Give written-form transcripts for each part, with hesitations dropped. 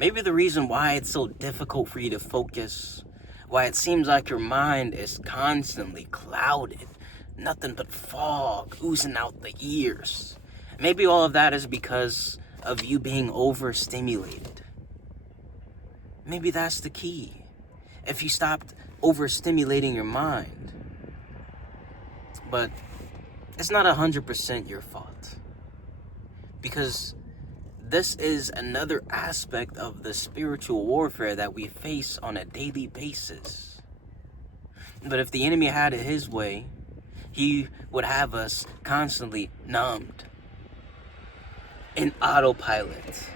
Maybe the reason why it's so difficult for you to focus, why it seems like your mind is constantly clouded, nothing but fog oozing out the ears. Maybe all of that is because of you being overstimulated. Maybe that's the key. If you stopped overstimulating your mind. But it's not 100% your fault. Because this is another aspect of the spiritual warfare that we face on a daily basis. But if the enemy had it his way, he would have us constantly numbed, in autopilot,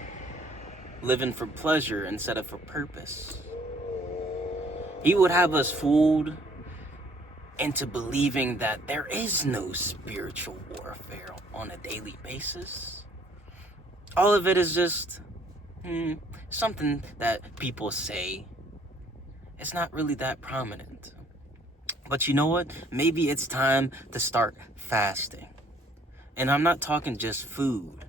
living for pleasure instead of for purpose. He would have us fooled into believing that there is no spiritual warfare on a daily basis. All of it is just something that people say. It's not really that prominent. But you know what? Maybe it's time to start fasting. And I'm not talking just food.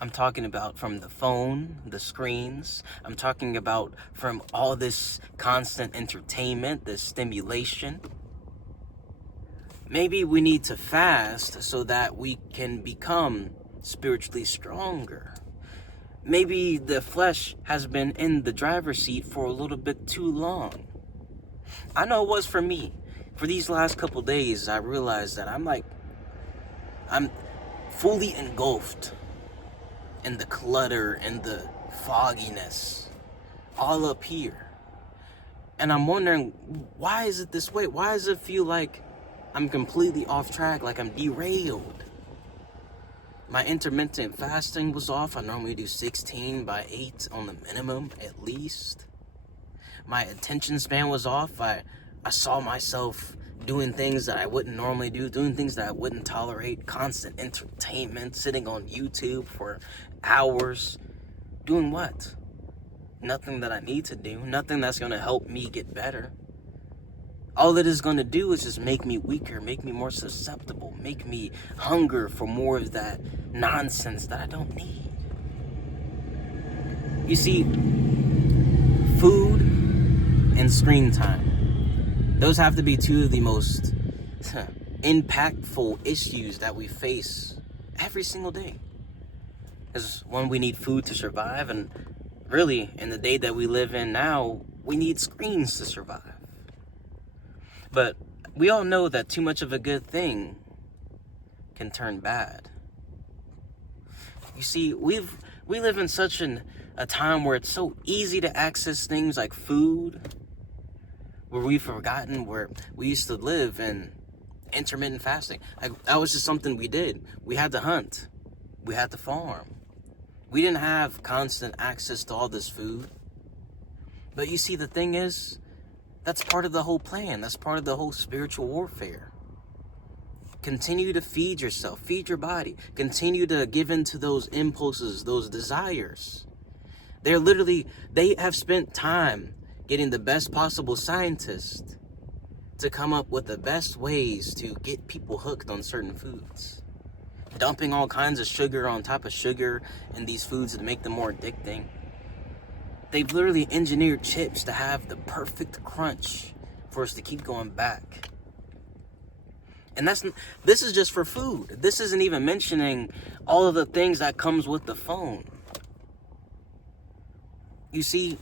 I'm talking about from the phone, the screens. I'm talking about from all this constant entertainment, this stimulation. Maybe we need to fast so that we can become spiritually stronger. Maybe the flesh has been in the driver's seat for a little bit too long. I know it was for me. For these last couple days, I realized that I'm fully engulfed in the clutter and the fogginess all up here. And I'm wondering, why is it this way? Why does it feel like I'm completely off track, like I'm derailed? My intermittent fasting was off. I normally do 16 by 8 on the minimum, at least. My attention span was off. I saw myself doing things that I wouldn't normally do, doing things that I wouldn't tolerate, constant entertainment, sitting on YouTube for hours. Doing what? Nothing that I need to do, nothing that's going to help me get better. All it is going to do is just make me weaker, make me more susceptible, make me hunger for more of that nonsense that I don't need. You see, food and screen time, those have to be two of the most impactful issues that we face every single day. Because one, we need food to survive, and really, in the day that we live in now, we need screens to survive. But we all know that too much of a good thing can turn bad. You see, we live in such a time where it's so easy to access things like food, where we've forgotten where we used to live in intermittent fasting. That was just something we did. We had to hunt. We had to farm. We didn't have constant access to all this food. But you see, the thing is, that's part of the whole plan. That's part of the whole spiritual warfare. Continue to feed yourself, feed your body. Continue to give in to those impulses, those desires. They have spent time getting the best possible scientists to come up with the best ways to get people hooked on certain foods. Dumping all kinds of sugar on top of sugar in these foods to make them more addicting. They've literally engineered chips to have the perfect crunch for us to keep going back. And this is just for food. This isn't even mentioning all of the things that comes with the phone. You see,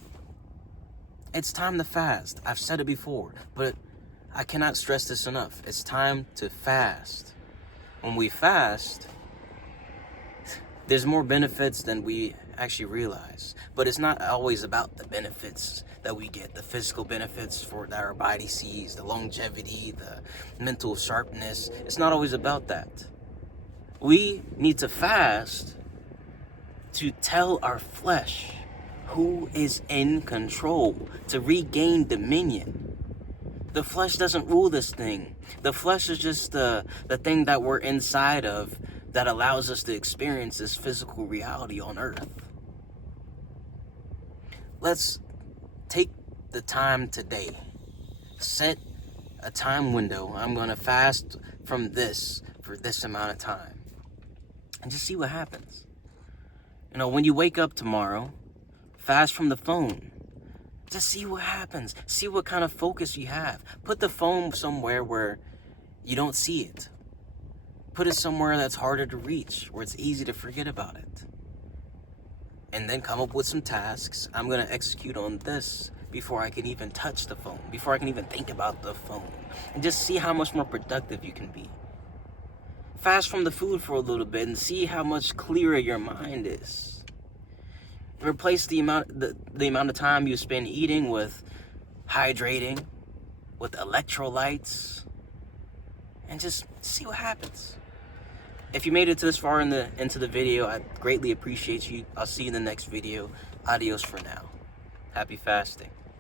it's time to fast. I've said it before, but I cannot stress this enough. It's time to fast. When we fast, there's more benefits than we actually realize. But it's not always about the benefits that we get, the physical benefits that our body sees, the longevity, the mental sharpness. It's not always about that. We need to fast to tell our flesh who is in control, to regain dominion. The flesh doesn't rule this thing. The flesh is just the thing that we're inside of that allows us to experience this physical reality on earth. Let's take the time today. Set a time window. I'm going to fast from this for this amount of time. And just see what happens. When you wake up tomorrow, Fast from the phone. Just see what happens. See what kind of focus you have. Put the phone somewhere where you don't see it. Put it somewhere that's harder to reach, where it's easy to forget about it. And then come up with some tasks. I'm going to execute on this before I can even touch the phone, before I can even think about the phone. And just see how much more productive you can be. Fast from the food for a little bit and see how much clearer your mind is. Replace the amount of time you spend eating with hydrating, with electrolytes, and just see what happens. If you made it to this far into the video, I greatly appreciate you. I'll see you in the next video. Adios for now. Happy fasting.